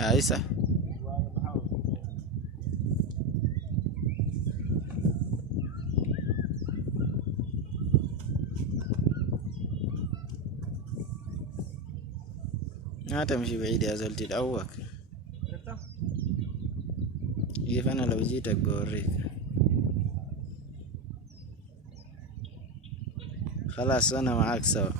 اي صح. ما تمشي بعيد يا زول تتعوق. كيف انا لو جيتك بوريك. خلاص انا معاك سوا.